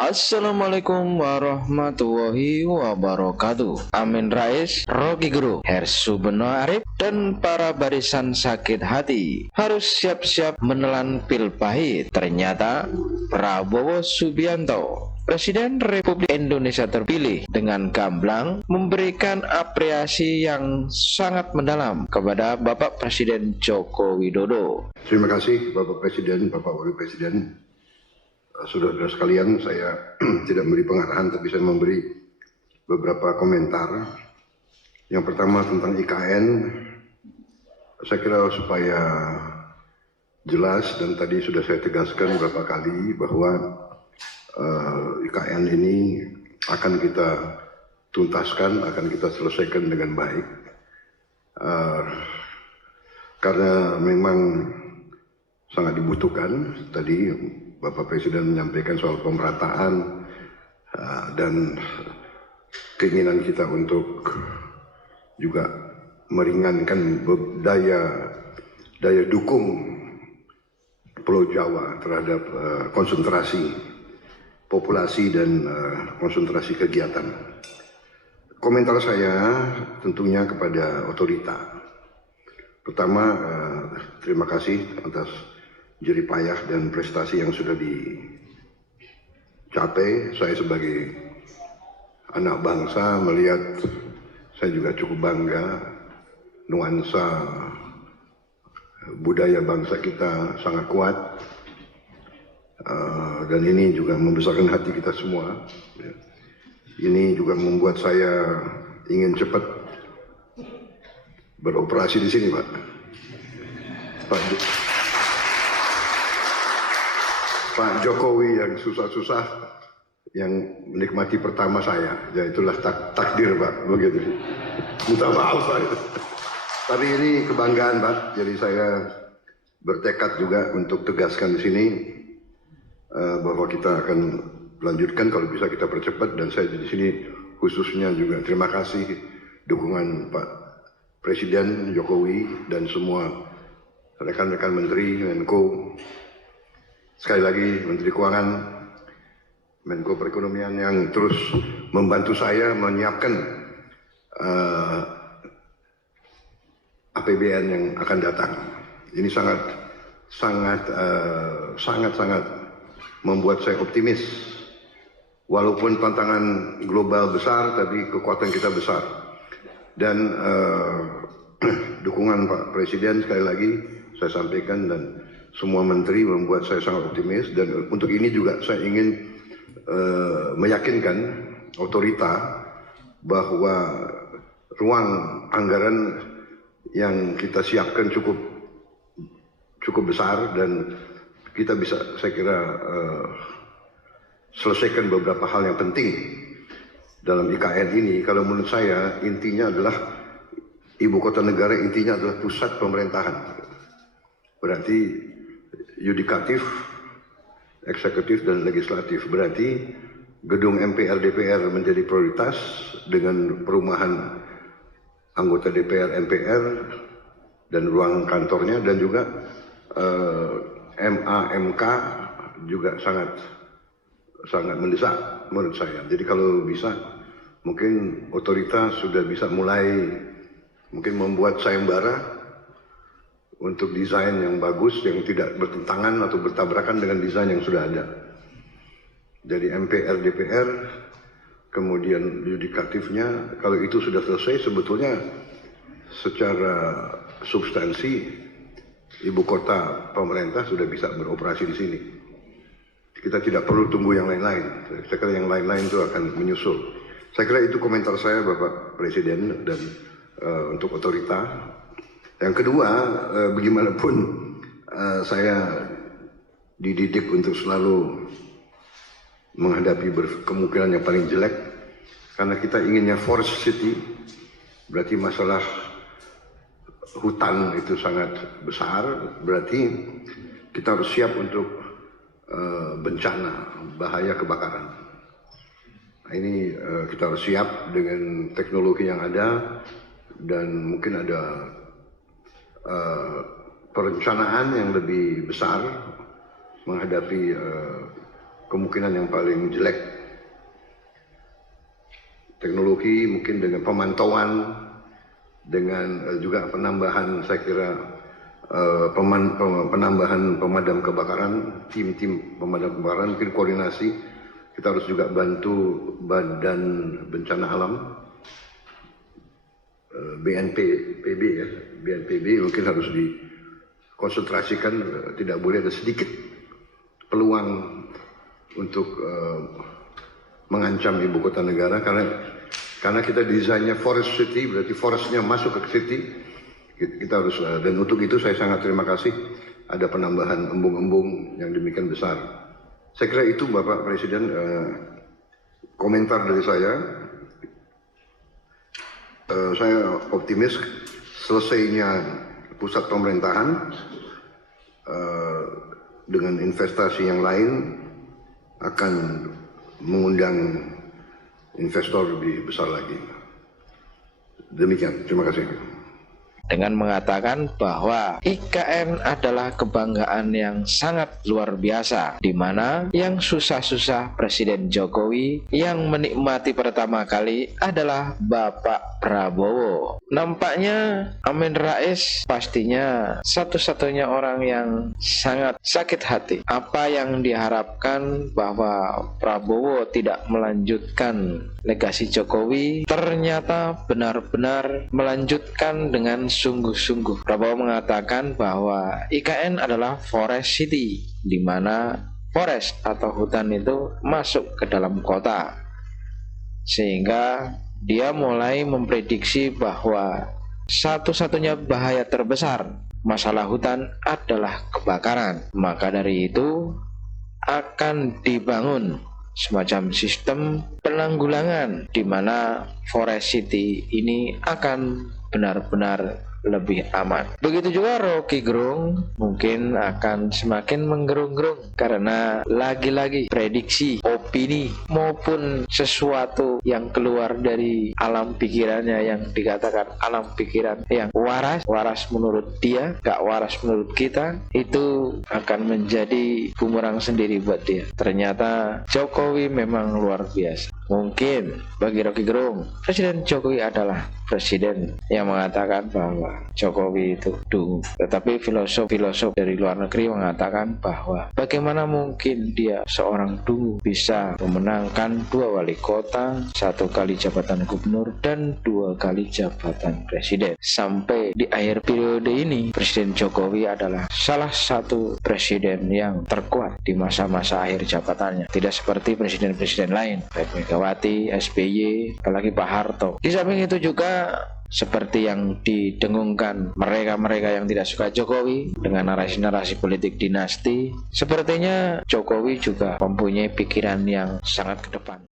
Assalamualaikum warahmatullahi wabarakatuh. Amin Rais, Rocky Guru, Hersu Beno Arif, dan para barisan sakit hati harus siap-siap menelan pil pahit. Ternyata Prabowo Subianto, Presiden Republik Indonesia terpilih, dengan gamblang memberikan apresiasi yang sangat mendalam kepada Bapak Presiden Joko Widodo. Terima kasih Bapak Presiden, Bapak Wakil Presiden. Saudara-saudara sekalian, saya tidak memberi pengarahan, tapi saya memberi beberapa komentar. Yang pertama tentang IKN, saya kira supaya jelas dan tadi sudah saya tegaskan beberapa kali bahwa IKN ini akan kita tuntaskan, akan kita selesaikan dengan baik. Karena memang sangat dibutuhkan. Tadi Bapak Presiden menyampaikan soal pemerataan dan keinginan kita untuk juga meringankan daya dukung Pulau Jawa terhadap konsentrasi populasi dan konsentrasi kegiatan. Komentar saya tentunya kepada otorita. Pertama, terima kasih atas jerih payah dan prestasi yang sudah dicapai. Saya sebagai anak bangsa melihat, saya juga cukup bangga nuansa budaya bangsa kita sangat kuat, dan ini juga membesarkan hati kita semua. Ini juga membuat saya ingin cepat beroperasi di sini, Pak. Pak Jokowi yang susah-susah, yang menikmati pertama saya, ya itulah takdir, Pak, begitu. Minta maaf, Pak. Tapi ini kebanggaan, Pak. Jadi saya bertekad juga untuk tegaskan di sini bahwa kita akan lanjutkan, kalau bisa kita percepat, dan saya di sini khususnya juga terima kasih dukungan Pak Presiden Jokowi dan semua rekan-rekan Menteri, Menko. Sekali lagi Menteri Keuangan, Menko Perekonomian yang terus membantu saya menyiapkan APBN yang akan datang. Ini sangat membuat saya optimis. Walaupun tantangan global besar, tapi kekuatan kita besar. Dan dukungan Pak Presiden sekali lagi saya sampaikan, dan semua menteri membuat saya sangat optimis. Dan untuk ini juga saya ingin meyakinkan otorita bahwa ruang anggaran yang kita siapkan cukup besar, dan kita bisa, saya kira, selesaikan beberapa hal yang penting dalam IKN ini. Kalau menurut saya intinya adalah ibu kota negara, intinya adalah pusat pemerintahan. Berarti yudikatif, eksekutif, dan legislatif. Berarti gedung MPR DPR menjadi prioritas dengan perumahan anggota DPR MPR dan ruang kantornya, dan juga MA-MK juga sangat mendesak menurut saya. Jadi kalau bisa, mungkin otoritas sudah bisa mulai mungkin membuat sayembara untuk desain yang bagus, yang tidak bertentangan atau bertabrakan dengan desain yang sudah ada. Jadi MPR DPR, kemudian yudikatifnya, kalau itu sudah selesai, sebetulnya secara substansi ibu kota pemerintah sudah bisa beroperasi di sini. Kita tidak perlu tunggu yang lain-lain. Saya kira yang lain-lain itu akan menyusul. Saya kira itu komentar saya, Bapak Presiden, dan untuk otorita. Yang kedua, bagaimanapun saya dididik untuk selalu menghadapi kemungkinan yang paling jelek, karena kita inginnya forest city. Berarti masalah hutan itu sangat besar, berarti kita harus siap untuk bencana, bahaya kebakaran. Nah, ini kita harus siap dengan teknologi yang ada, dan mungkin ada perencanaan yang lebih besar menghadapi kemungkinan yang paling jelek. Teknologi mungkin dengan pemantauan, dengan juga penambahan, saya kira penambahan pemadam kebakaran, tim-tim pemadam kebakaran, mungkin koordinasi. Kita harus juga bantu Badan Bencana Alam, BNPB ya, BNPB mungkin harus dikonsentrasikan, tidak boleh ada sedikit peluang untuk mengancam ibu kota negara, karena kita desainnya forest city, berarti forestnya masuk ke city. Kita harus, dan untuk itu saya sangat terima kasih ada penambahan embung-embung yang demikian besar. Saya kira itu Bapak Presiden komentar dari saya. Saya optimis selesainya pusat pemerintahan dengan investasi yang lain akan mengundang investor lebih besar lagi. Demikian, terima kasih. Dengan mengatakan bahwa IKN adalah kebanggaan yang sangat luar biasa, di mana yang susah-susah Presiden Jokowi yang menikmati pertama kali adalah Bapak Prabowo. Nampaknya Amin Rais pastinya satu-satunya orang yang sangat sakit hati. Apa yang diharapkan bahwa Prabowo tidak melanjutkan legasi Jokowi, ternyata benar-benar melanjutkan dengan sungguh-sungguh. Prabowo mengatakan bahwa IKN adalah forest city, di mana forest atau hutan itu masuk ke dalam kota, sehingga dia mulai memprediksi bahwa satu-satunya bahaya terbesar masalah hutan adalah kebakaran. Maka dari itu akan dibangun semacam sistem penanggulangan di mana forest city ini akan benar-benar lebih aman. Begitu juga Rocky Gerung mungkin akan semakin menggerung-gerung karena lagi-lagi prediksi, opini maupun sesuatu yang keluar dari alam pikirannya yang dikatakan alam pikiran yang waras menurut dia, gak waras menurut kita, itu akan menjadi bumerang sendiri buat dia. Ternyata Jokowi memang luar biasa. Mungkin bagi Rocky Gerung, Presiden Jokowi adalah presiden yang mengatakan bahwa Jokowi itu dungu. Tetapi filosof dari luar negeri mengatakan bahwa bagaimana mungkin dia seorang dungu bisa memenangkan 2 wali kota, 1 kali jabatan gubernur, dan 2 kali jabatan presiden. Sampai di akhir periode ini, Presiden Jokowi adalah salah satu presiden yang terkuat di masa-masa akhir jabatannya. Tidak seperti presiden-presiden lain, baik Megawati, SBY, apalagi Pak Harto. Di samping itu juga seperti yang didengungkan mereka-mereka yang tidak suka Jokowi dengan narasi-narasi politik dinasti, sepertinya Jokowi juga mempunyai pikiran yang sangat ke depan.